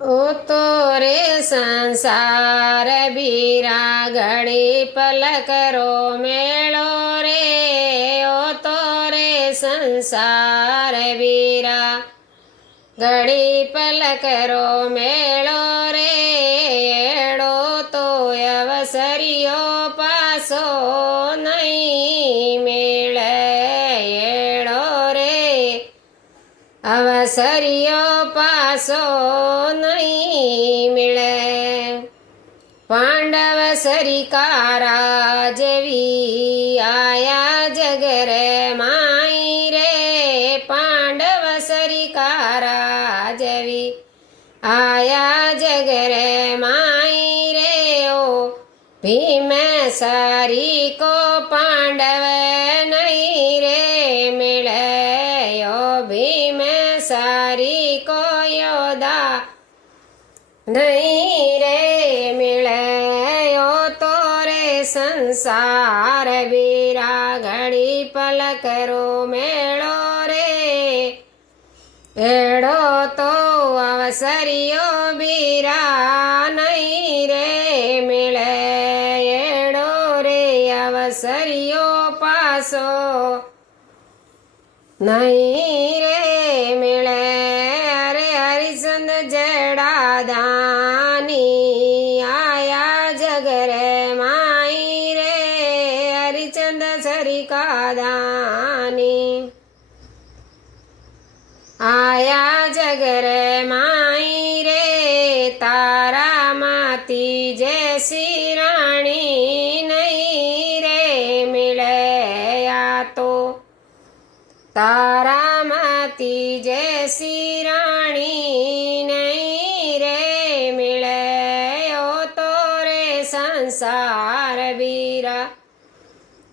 ओ तो रे संसार बीरा घड़ी पल करो मेलो रे। ओ तो रे संसार बीरा घड़ी पल करो मेलो रे। एड़ो तो अवसरियो पासो नहीं मेले। एड़ो रे अवसरियो पासो नहीं मिले। पांडव सरिकारा जेवी आया जगर माई रे। पांडव सरिकारा जेवी आया जगर माई रे। ओ भीम सारी को पांडव नहीं रे मिले। ओ भीम सारी को योदा नहीं रे मिले। ओ तो रे संसार बीरा घड़ी पल करो मेलो रे। एड़ो तो अवसरियो बीरा नहीं रे मिले। एड़ो रे अवसरियो पासो नहीं रे मिले। अरे हरिचंद जड़ा दानी आया जगर माई रे। हरिचंद सरिका दानी आया जगर माई रे। तारा माती जैसी रानी नहीं रे मिले। या तो तारा माती जैसी रानी नहीं रे मिले। ओ तो रे संसार बीरा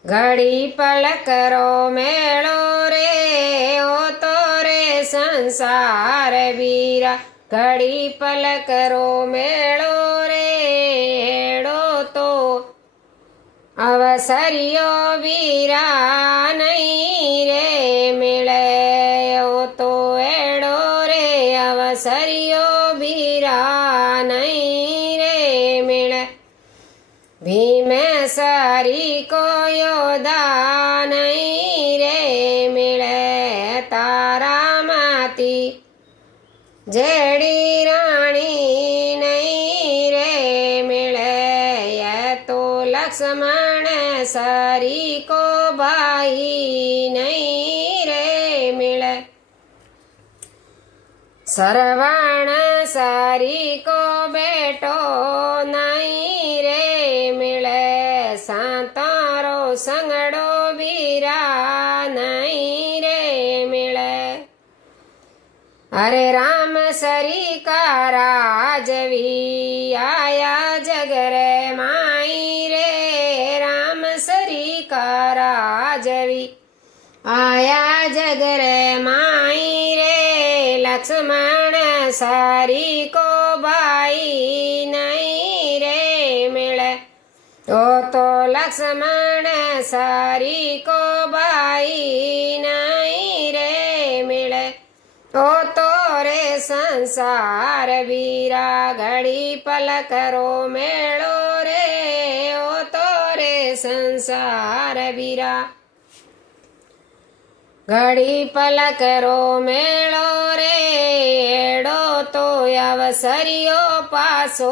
घड़ी पल करो मेलो रे। ओ तो रे संसार बीरा घड़ी पल करो मेलो रे। एड़ो तो अवसरियो बीरा नहीं रे मिले। ओ तो एड़ो रे अवसरियो बीरा नहीं रे मिले। भीम सारी को योदा नहीं रे मिले। तारा माती जेड़ी रानी नहीं रे मिले। यह तो लक्ष्मण सारी को भाई नहीं रे मिले। सरवण सारी को बेटो नहीं रे मिले। सांतारो संगड़ो बीरा नहीं रे मिले। अरे राम सरिका राजवी आया जगर माई रे। राम सरिका राजवी आया जगर माई रे। लक्ष्मण सारी को भाई नहीं रे मिले। ओ तो लक्ष्मण सारी को भाई नहीं रे मिले। ओ तो रे संसार बीरा घड़ी पल करो मेलो रे। ओ तो रे संसार बीरा घड़ी पल करो मेलो रे। एड़ो तो अवसरियो पासो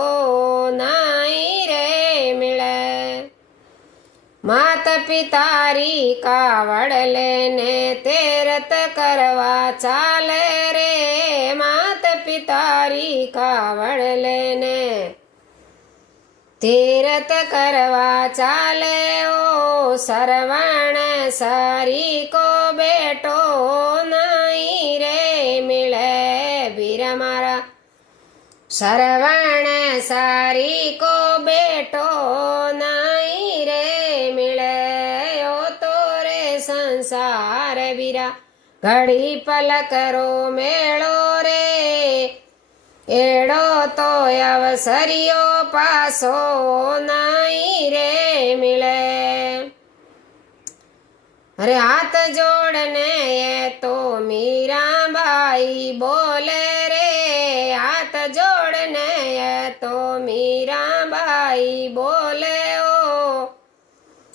नहीं रे मिले। मात पितारी कावड़ लेने तीरथ करवा चाल रे। मात पितारी कावड़ लेने तीरथ करवा चाले। ओ सरवण सारी को बेटो नहीं रे मिले। बीर मारा सरवण सारी को बेटो नहीं रे मिले। ओ तो रे संसार बीरा घड़ी पल करो मेलो रे। एड़ो तो अवसरियो पासो नहीं रे मिले। अरे हाथ जोड़ने ये तो मीरा बाई बोले रे। हाथ હાથ જોડને તો મીરાબાઈ બોલે ઓ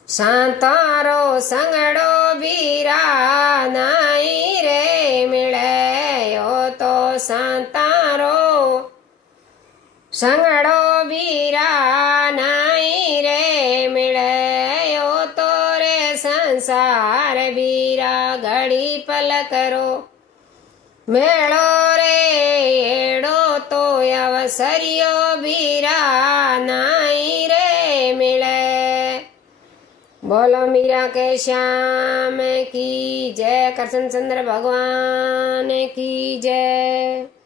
શાંતારો સંગડો બીરા નાઈ રે મિળે ઓ તો શાંતારો સંગડો બીરા નાઈ રે મિળે ઓ તો રે સંસાર બીરા ઘડી પલ કરો મેળો રે એડો તો અવસર્યો બીરા નાઈ રે મિળે। बोलो मीरा के श्याम की जय, कृष्ण चंद्र भगवान की जय।